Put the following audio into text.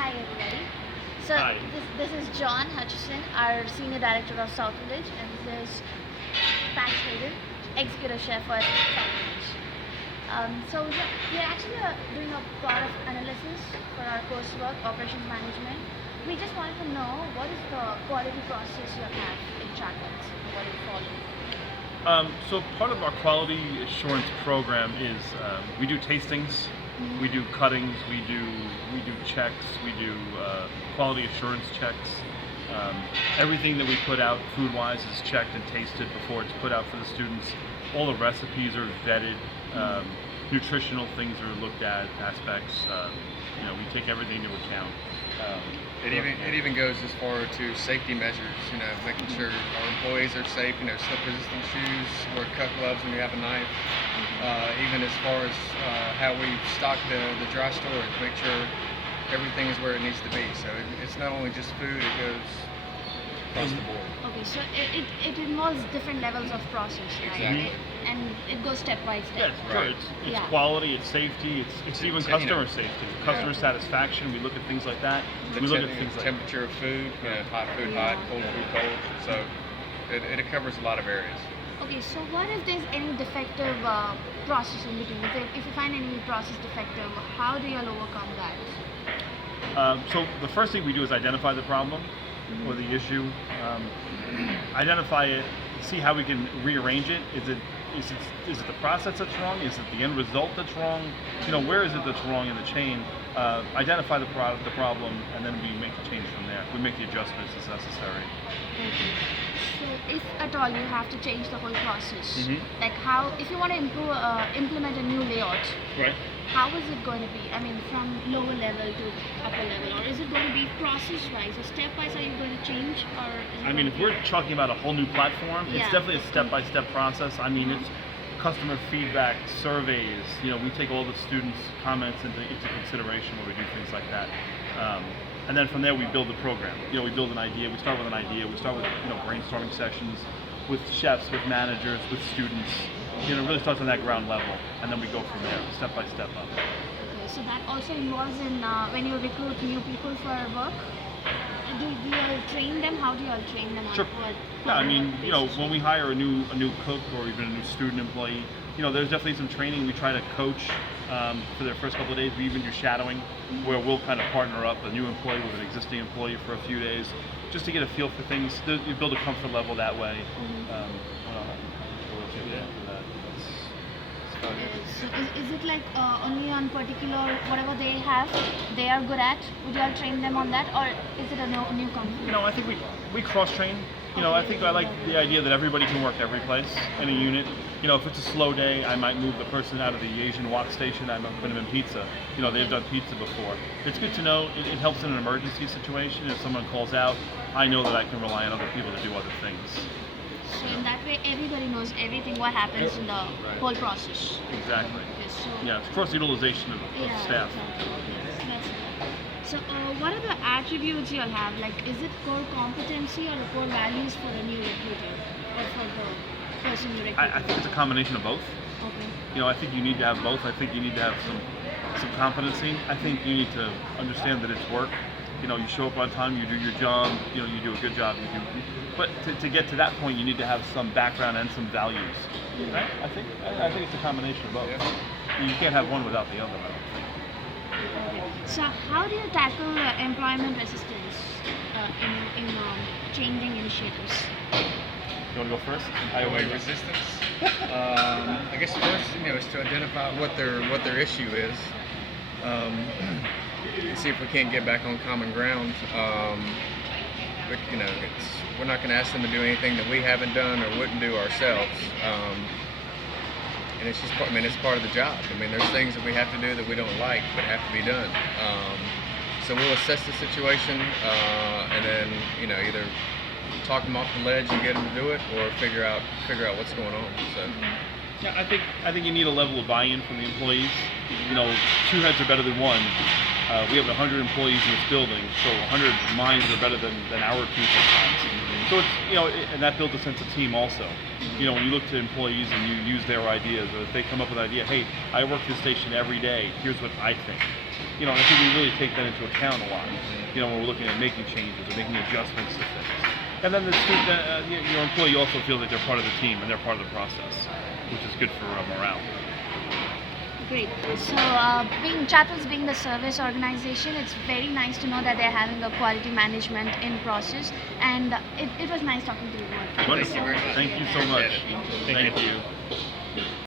Hi everybody. So Hi. this is John Hutchinson, our Senior Director of South Village, and this is Patch Hadden, Executive Chef at South Village. We're actually doing a product analysis for our coursework, Operations Management. We just wanted to know what is the quality process you have in Chakras and what do you follow? So part of our quality assurance program is we do tastings, we do cuttings, we do checks, we do quality assurance checks. Everything that we put out food-wise is checked and tasted before it's put out for the students. All the recipes are vetted. Nutritional things are looked at, aspects. We take everything into account. It even goes as far to safety measures, making sure our employees are safe, slip-resistant shoes, wear cut gloves when you have a knife. Even as far as how we stock the dry storage, make sure everything is where it needs to be. So it's not only just food, it goes across the board. Okay, so it involves different levels of process, right? Exactly. And it goes step by step. Yes, sure. It's quality, it's safety, it's even customer safety, customer satisfaction. We look at things like that. The We look at things like temperature of food, hot food hot, cold food cold. So it covers a lot of areas. Okay, so what if there's any defective process in between? If you find any process defective, how do you all overcome that? So the first thing we do is identify the problem or the issue, identify it, see how we can rearrange it. Is it the process that's wrong? Is it the end result that's wrong? Where is it that's wrong in the chain? Identify the problem, and then we make the change from there. We make the adjustments as necessary. Okay. So if at all you have to change the whole process, like if you want to implement a new layout, Right. how is it going to be? I mean, from lower level to upper level, or is it going to be process-wise, or step-wise? Are you going to change, or? If we're talking about a whole new platform, it's definitely a step-by-step process. It's customer feedback, surveys. We take all the students' comments into consideration when we do things like that. And then from there, we build the program. We build an idea. We start with an idea. We start with brainstorming sessions with chefs, with managers, with students. It really starts on that ground level, and then we go from there, step by step up. Okay, so that also involves in when you recruit new people for work. Do you all train them? How do you all train them? Sure. When we hire a new cook or even a new student employee, there's definitely some training. We try to coach for their first couple of days. We even do shadowing, where we'll kind of partner up a new employee with an existing employee for a few days, just to get a feel for things. You build a comfort level that way. So is it like only on particular whatever they have, they are good at? Would you all train them on that, or is it a new company? I think we cross train. I think I like the idea that everybody can work every place in a unit. If it's a slow day, I might move the person out of the Asian wok station. I might put them in pizza. They've done pizza before. It's good to know. It helps in an emergency situation. If someone calls out, I know that I can rely on other people to do other things. So in that way, everybody knows everything what happens in the whole process. Exactly. Okay, It's cross-utilization of staff. Exactly. So what are the attributes you all have? Like, is it core competency or the core values for a new recruiter or for the person you recruit? I think it's a combination of both. Okay. I think you need to have both. I think you need to have some competency. I think you need to understand that it's work. You show up on time, you do your job, you do a good job, but to get to that point, you need to have some background and some values. Right? I think it's a combination of both. You can't have one without the other, I don't think. So how do you tackle employment resistance in changing initiatives? You want to go first? Employee resistance. I guess first, is to identify what their issue is. See if we can't get back on common ground. But, we're not going to ask them to do anything that we haven't done or wouldn't do ourselves. And it's just it's part of the job. There's things that we have to do that we don't like but have to be done. So we'll assess the situation and then either talk them off the ledge and get them to do it, or figure out what's going on. So. Yeah, I think you need a level of buy-in from the employees. Two heads are better than one. We have 100 employees in this building, so 100 minds are better than our two sometimes. So it's, and that builds a sense of team also. When you look to employees and you use their ideas, or if they come up with an idea, hey, I work this station every day, here's what I think. And I think we really take that into account a lot, when we're looking at making changes or making adjustments to things. And then the student, your employee also feels like they're part of the team and they're part of the process, which is good for morale. Great. So, Chapels being the service organization, it's very nice to know that they're having a quality management in process, and it was nice talking to you. Wonderful. Thank you very much. Thank you so much. Appreciate it. Thank you.